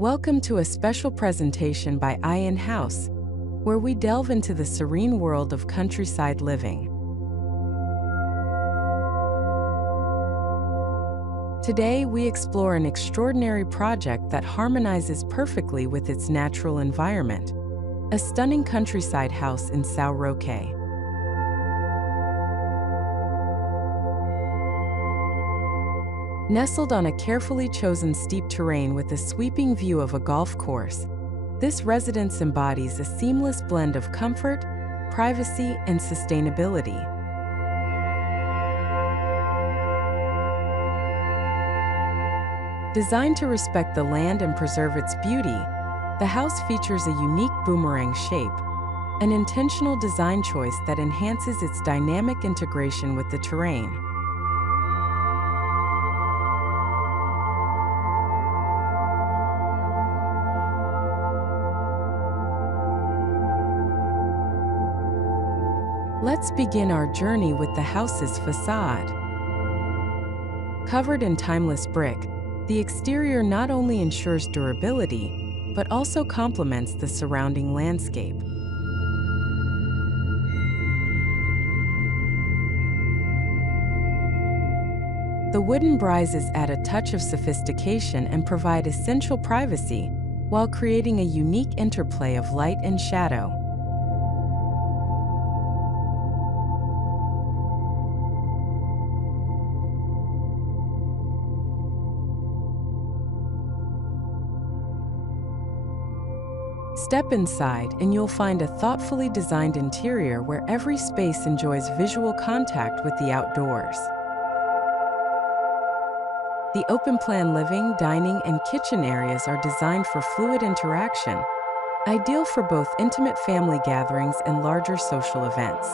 Welcome to a special presentation by Ian House, where we delve into the serene world of countryside living. Today, we explore an extraordinary project that harmonizes perfectly with its natural environment, a stunning countryside house in São Roque. Nestled on a carefully chosen steep terrain with a sweeping view of a golf course, this residence embodies a seamless blend of comfort, privacy, and sustainability. Designed to respect the land and preserve its beauty, the house features a unique boomerang shape, an intentional design choice that enhances its dynamic integration with the terrain. Let's begin our journey with the house's facade. Covered in timeless brick, the exterior not only ensures durability, but also complements the surrounding landscape. The wooden brises add a touch of sophistication and provide essential privacy, while creating a unique interplay of light and shadow. Step inside and you'll find a thoughtfully designed interior where every space enjoys visual contact with the outdoors. The open-plan living, dining, and kitchen areas are designed for fluid interaction, ideal for both intimate family gatherings and larger social events.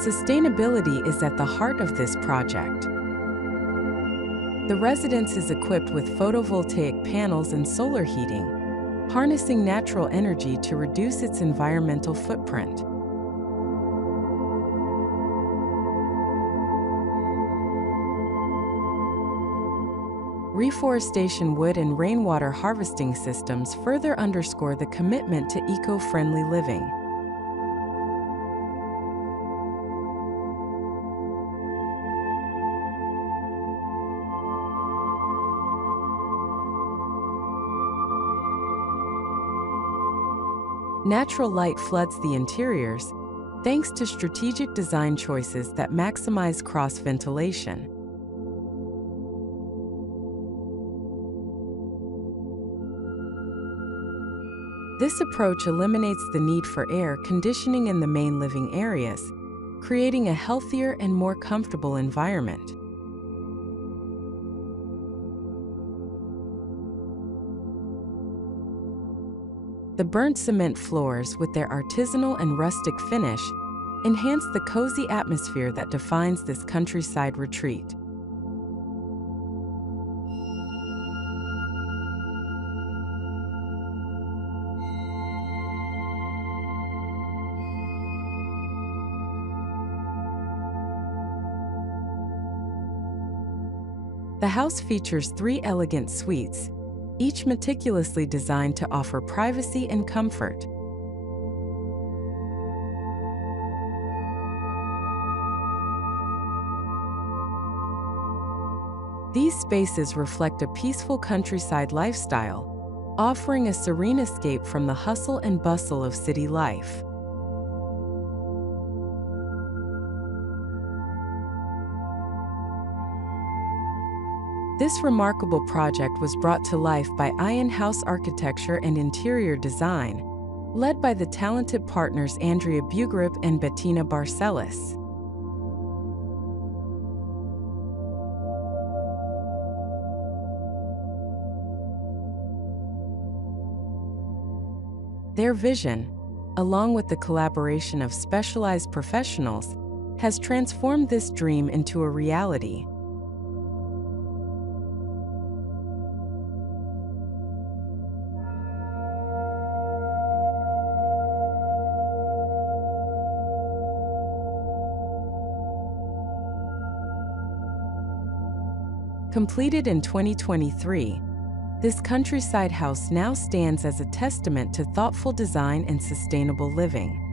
Sustainability is at the heart of this project. The residence is equipped with photovoltaic panels and solar heating, harnessing natural energy to reduce its environmental footprint. Reforestation wood and rainwater harvesting systems further underscore the commitment to eco-friendly living. Natural light floods the interiors, thanks to strategic design choices that maximize cross-ventilation. This approach eliminates the need for air conditioning in the main living areas, creating a healthier and more comfortable environment. The burnt cement floors, with their artisanal and rustic finish, enhance the cozy atmosphere that defines this countryside retreat. The house features 3 elegant suites, each meticulously designed to offer privacy and comfort. These spaces reflect a peaceful countryside lifestyle, offering a serene escape from the hustle and bustle of city life. This remarkable project was brought to life by Ian House Architecture and Interior Design, led by the talented partners Andréa Bugarib and Betina Barcellos. Their vision, along with the collaboration of specialized professionals, has transformed this dream into a reality. Completed in 2023, this countryside house now stands as a testament to thoughtful design and sustainable living.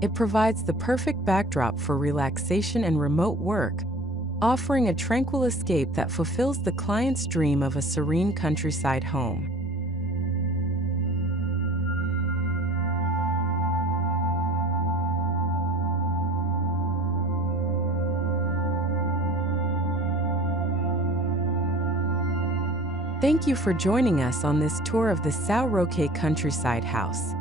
It provides the perfect backdrop for relaxation and remote work, offering a tranquil escape that fulfills the client's dream of a serene countryside home. Thank you for joining us on this tour of the São Roque countryside house.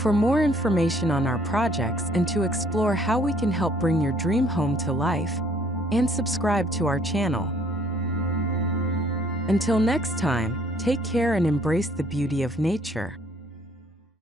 For more information on our projects and to explore how we can help bring your dream home to life, and subscribe to our channel. Until next time, take care and embrace the beauty of nature.